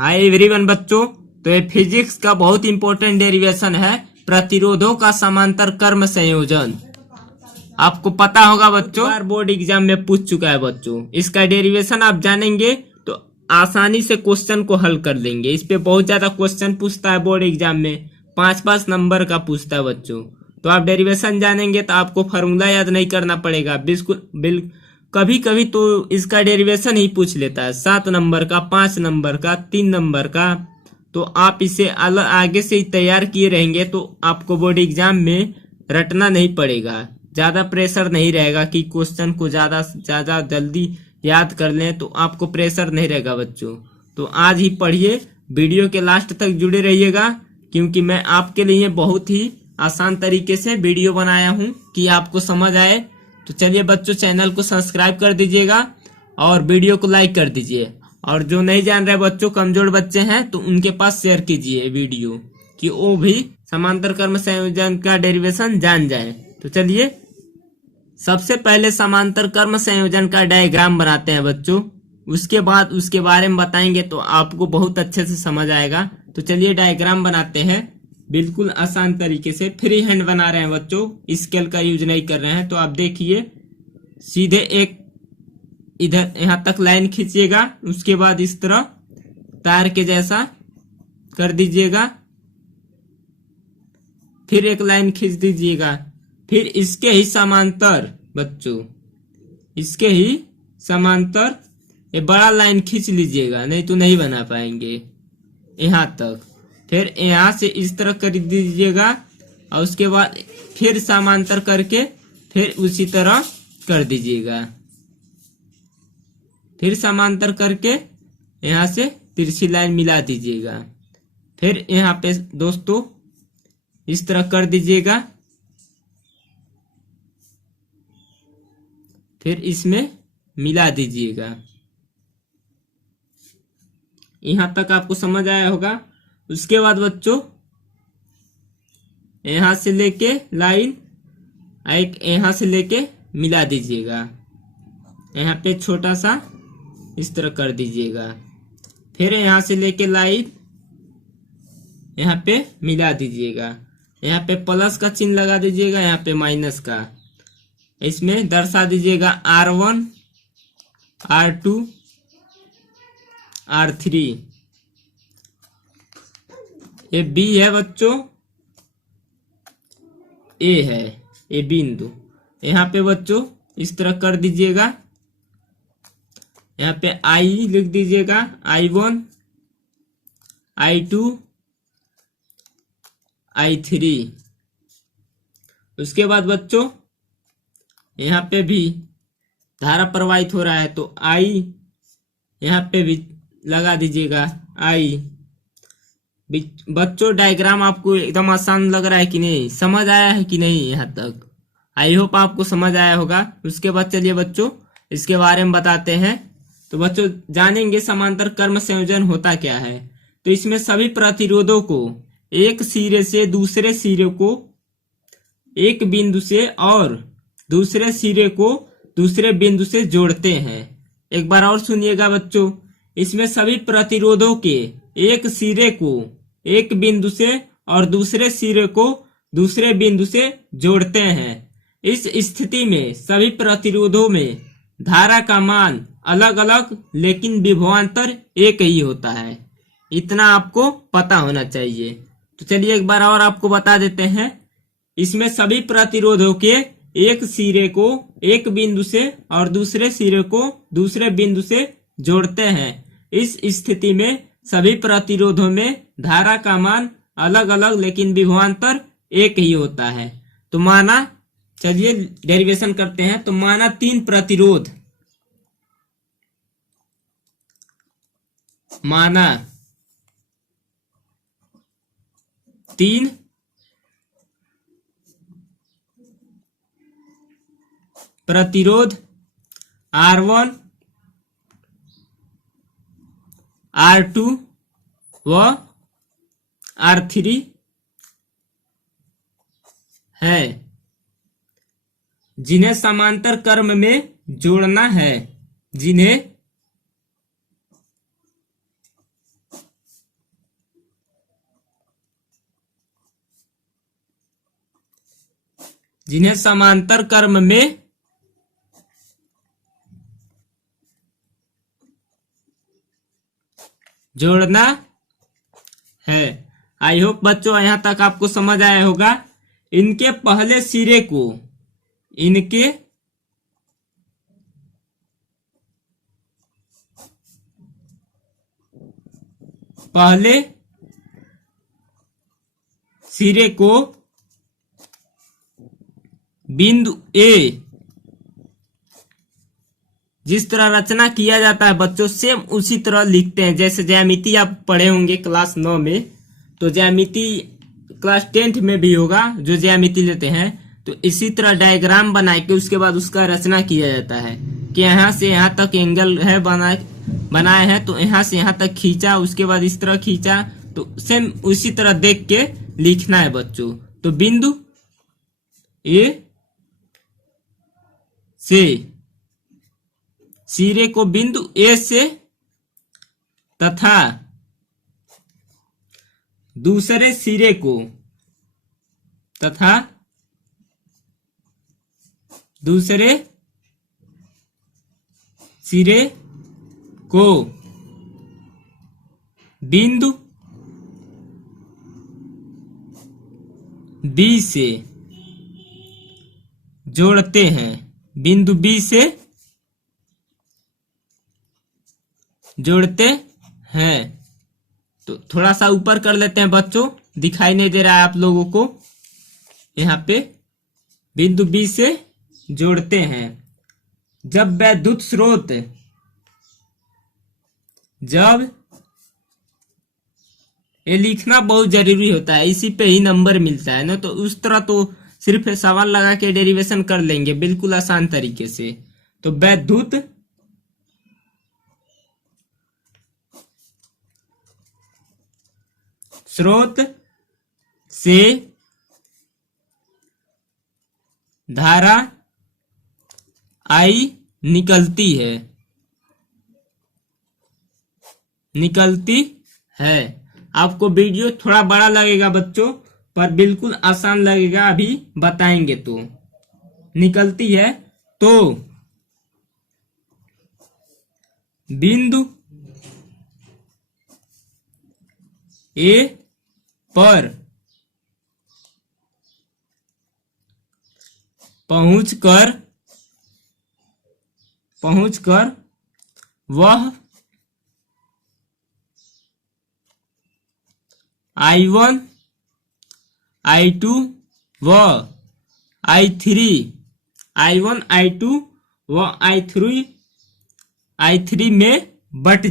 Hi everyone बच्चों, तो ये फिजिक्स का बहुत इंपॉर्टेंट डेरिवेशन है प्रतिरोधों का समांतर कर्म संयोजन। आपको पता होगा बच्चों, बार बोर्ड एग्जाम में पूछ चुका है बच्चों। इसका डेरिवेशन आप जानेंगे तो आसानी से क्वेश्चन को हल कर लेंगे। इस पे बहुत ज्यादा क्वेश्चन पूछता है बोर्ड एग्जाम में, 5-5 नंबर का पूछता है बच्चों। तो आप डेरिवेशन जानेंगे तो आपको फॉर्मूला याद नहीं करना पड़ेगा। बिल्कुल कभी कभी तो इसका डेरिवेशन ही पूछ लेता है, 7 नंबर का, 5 नंबर का, 3 नंबर का। तो आप इसे आगे से ही तैयार किए रहेंगे तो आपको बोर्ड एग्जाम में रटना नहीं पड़ेगा, ज्यादा प्रेशर नहीं रहेगा कि क्वेश्चन को ज्यादा ज्यादा जल्दी याद कर लें, तो आपको प्रेशर नहीं रहेगा बच्चों। तो आज ही पढ़िए, वीडियो के लास्ट तक जुड़े रहिएगा, क्योंकि मैं आपके लिए बहुत ही आसान तरीके से वीडियो बनाया हूं कि आपको समझ आए। तो चलिए बच्चों, चैनल को सब्सक्राइब कर दीजिएगा और वीडियो को लाइक कर दीजिए। और जो नहीं जान रहे बच्चों, कमजोर बच्चे हैं, तो उनके पास शेयर कीजिए वीडियो, कि वो भी समांतर कर्म संयोजन का डेरिवेशन जान जाए। तो चलिए सबसे पहले समांतर कर्म संयोजन का डायग्राम बनाते हैं बच्चों, उसके बाद उसके बारे में बताएंगे तो आपको बहुत अच्छे से समझ आएगा। तो चलिए डायग्राम बनाते हैं बिल्कुल आसान तरीके से। फ्री हैंड बना रहे हैं बच्चों, स्केल का यूज नहीं कर रहे हैं। तो आप देखिए, सीधे एक इधर यहां तक लाइन खींचिएगा, उसके बाद इस तरह तार के जैसा कर दीजिएगा, फिर एक लाइन खींच दीजिएगा, फिर इसके ही समांतर बच्चों, इसके ही समांतर ये बड़ा लाइन खींच लीजिएगा, नहीं तो नहीं बना पाएंगे यहां तक। फिर यहां से इस तरह कर दीजिएगा और उसके बाद फिर समांतर करके फिर उसी तरह कर दीजिएगा, फिर समांतर करके यहां से तिरछी लाइन मिला दीजिएगा। फिर यहाँ पे दोस्तों इस तरह कर दीजिएगा, फिर इसमें मिला दीजिएगा। यहां तक आपको समझ आया होगा। उसके बाद बच्चों यहां से लेके लाइन एक यहां से लेके मिला दीजिएगा, यहाँ पे छोटा सा इस तरह कर दीजिएगा। फिर यहां से लेके लाइन यहाँ पे मिला दीजिएगा, यहाँ पे प्लस का चिन्ह लगा दीजिएगा, यहाँ पे माइनस का। इसमें दर्शा दीजिएगा R1, R2, R3। ये B है बच्चों, A है, ये बिंदु। यहाँ पे बच्चों इस तरह कर दीजिएगा, यहाँ पे I लिख दीजिएगा, I1, I2, I3। उसके बाद बच्चों यहाँ पे भी धारा प्रवाहित हो रहा है, तो I यहाँ पे भी लगा दीजिएगा, I। बच्चों डायग्राम आपको एकदम आसान लग रहा है कि नहीं, समझ आया है कि नहीं यहाँ तक? आई होप आपको समझ आया होगा। उसके बाद चलिए बच्चों इसके बारे में बताते हैं। तो बच्चों जानेंगे समांतर कर्म संयोजन होता क्या है। तो इसमें सभी प्रतिरोधों को एक सिरे से दूसरे सिरे को, एक बिंदु से और दूसरे सिरे को दूसरे बिंदु से जोड़ते हैं। एक बार और सुनिएगा बच्चों, इसमें सभी प्रतिरोधों के एक सिरे को एक बिंदु से और दूसरे सिरे को दूसरे बिंदु से जोड़ते हैं। इस स्थिति में सभी प्रतिरोधों में धारा का मान अलग अलग लेकिन विभवांतर एक ही होता है। इतना आपको पता होना चाहिए। तो चलिए एक बार और आपको बता देते हैं। इसमें सभी प्रतिरोधों के एक सिरे को एक बिंदु से और दूसरे सिरे को दूसरे बिंदु से जोड़ते हैं। इस स्थिति में सभी प्रतिरोधों में धारा का मान अलग अलग लेकिन विभवांतर एक ही होता है। तो माना, चलिए डेरिवेशन करते हैं। तो माना 3 प्रतिरोध, माना 3 प्रतिरोध R1, R2 व R3 है, जिन्हें समांतर क्रम में जोड़ना है, जिन्हें जिन्हें समांतर क्रम में जोड़ना है। आई होप बच्चों यहां तक आपको समझ आया होगा। इनके पहले सिरे को, इनके पहले सिरे को बिंदु ए, जिस तरह रचना किया जाता है बच्चों सेम उसी तरह लिखते हैं। जैसे ज्यामिति आप पढ़े होंगे क्लास 9 में, तो ज्यामिति क्लास 10th में भी होगा जो ज्यामिति लेते हैं। तो इसी तरह डायग्राम बना के उसके बाद उसका रचना किया जाता है कि यहाँ से यहाँ तक एंगल है बनाए हैं, तो यहाँ से यहाँ तक खींचा, उसके बाद इस तरह खींचा, तो सेम उसी तरह देख के लिखना है बच्चों। तो बिंदु ए से सिरे को बिंदु ए से तथा दूसरे सिरे को बिंदु बी से जोड़ते हैं। बिंदु बी से जोड़ते हैं। तो थोड़ा सा ऊपर कर लेते हैं बच्चों, दिखाई नहीं दे रहा है आप लोगों को। यहाँ पे बिंदु बी से जोड़ते हैं। जब वैद्युत स्रोत, जब ये लिखना बहुत जरूरी होता है, इसी पे ही नंबर मिलता है ना। तो उस तरह तो सिर्फ सवाल लगा के डेरिवेशन कर लेंगे बिल्कुल आसान तरीके से। तो वैद्युत स्रोत से धारा आई निकलती है। आपको वीडियो थोड़ा बड़ा लगेगा बच्चों, पर बिल्कुल आसान लगेगा, अभी बताएंगे। तो निकलती है तो बिंदु ए पर पहुंचकर वह I1, I2 व I3, I1, I2 व I3 में बट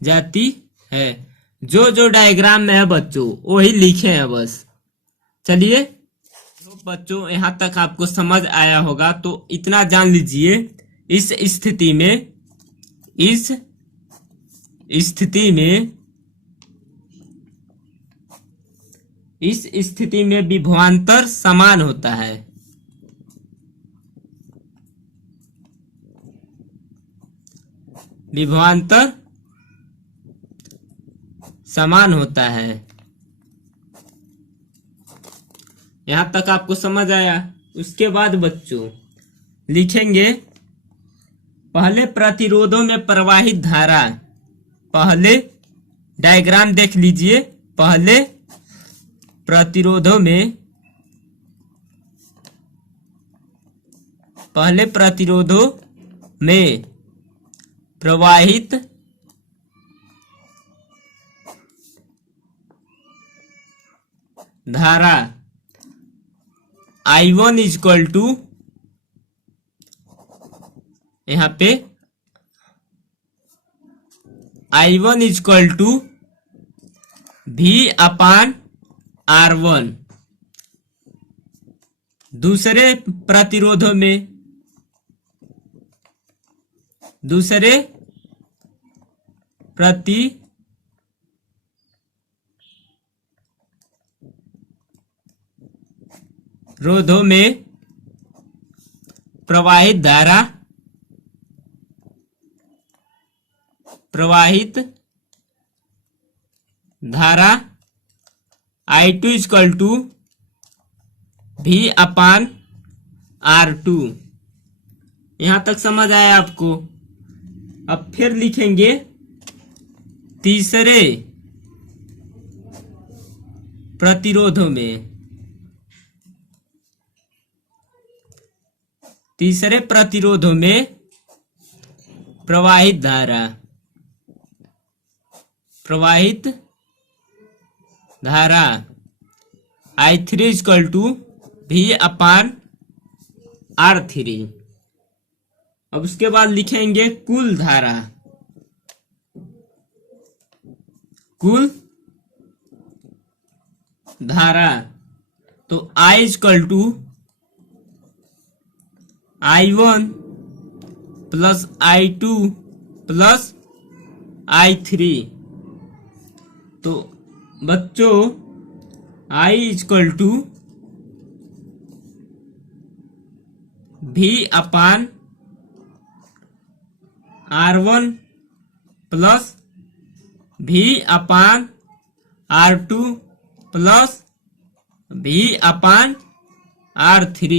जाती है, जो जो डायग्राम में है बच्चों वही लिखे हैं बस। चलिए तो बच्चों यहाँ तक आपको समझ आया होगा, तो इतना जान लीजिए। इस स्थिति में विभवांतर समान होता है। विभवांतर समान होता है। यहां तक आपको समझ आया। उसके बाद बच्चों लिखेंगे पहले प्रतिरोधों में प्रवाहित धारा। पहले डायग्राम देख लीजिए। पहले प्रतिरोधों में प्रवाहित धारा I1 इक्वल टू, यहाँ पे I1 इक्वल टू V/R1। दूसरे प्रतिरोधों में प्रवाहित धारा I2 इक्वल टू V/R2। यहां तक समझ आया आपको। अब फिर लिखेंगे तीसरे प्रतिरोधों में, तीसरे प्रतिरोधों में प्रवाहित धारा, प्रवाहित धारा I3 इक्वल टू V/R3। अब उसके बाद लिखेंगे कुल धारा, कुल धारा। तो I equal to I1 plus I2 plus I3। तो बच्चों I equal to V/R1 plus V/R2 plus V/R3।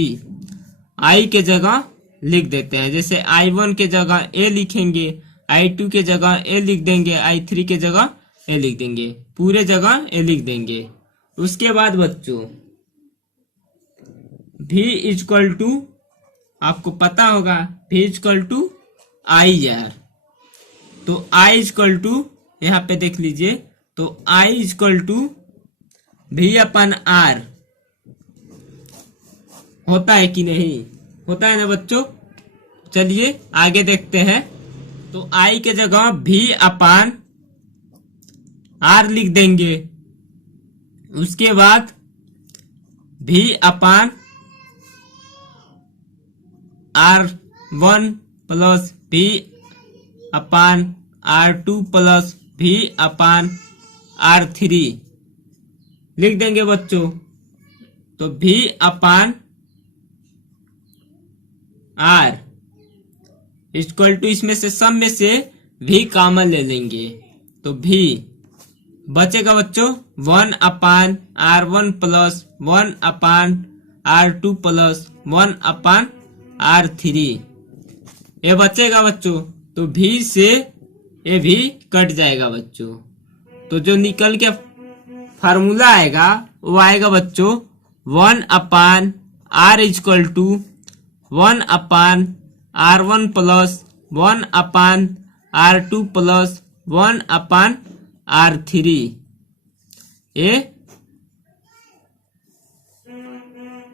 I के जगह लिख देते हैं, जैसे I1 के जगह A लिखेंगे, I2 के जगह A लिख देंगे, I3 के जगह A लिख देंगे, पूरे जगह A लिख देंगे। उसके बाद बच्चों V इक्वल टू, आपको पता होगा V इक्वल टू IR। तो I इक्वल टू, यहाँ पे देख लीजिए, तो I इक्वल टू V/R होता है कि नहीं, होता है ना बच्चों। चलिए आगे देखते हैं। तो I के जगह V/R लिख देंगे, उसके बाद V/R1 plus V/R2 plus V/R3 लिख देंगे बच्चों। तो V/R इक्वल टू, इसमें से सब में से V कॉमन ले लेंगे, तो V बचेगा बच्चों 1/R1 plus 1/R2 plus 1/R3 ये बचेगा बच्चों। तो V से ये भी कट जाएगा बच्चों। तो जो निकल के फार्मूला आएगा वो आएगा बच्चों 1/R equal to 1/R1 plus 1/R2 plus 1/R3। ये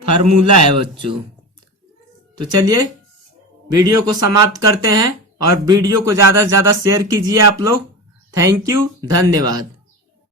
फार्मूला है बच्चों। तो चलिए वीडियो को समाप्त करते हैं, और वीडियो को ज्यादा से ज्यादा शेयर कीजिए आप लोग। थैंक यू, धन्यवाद।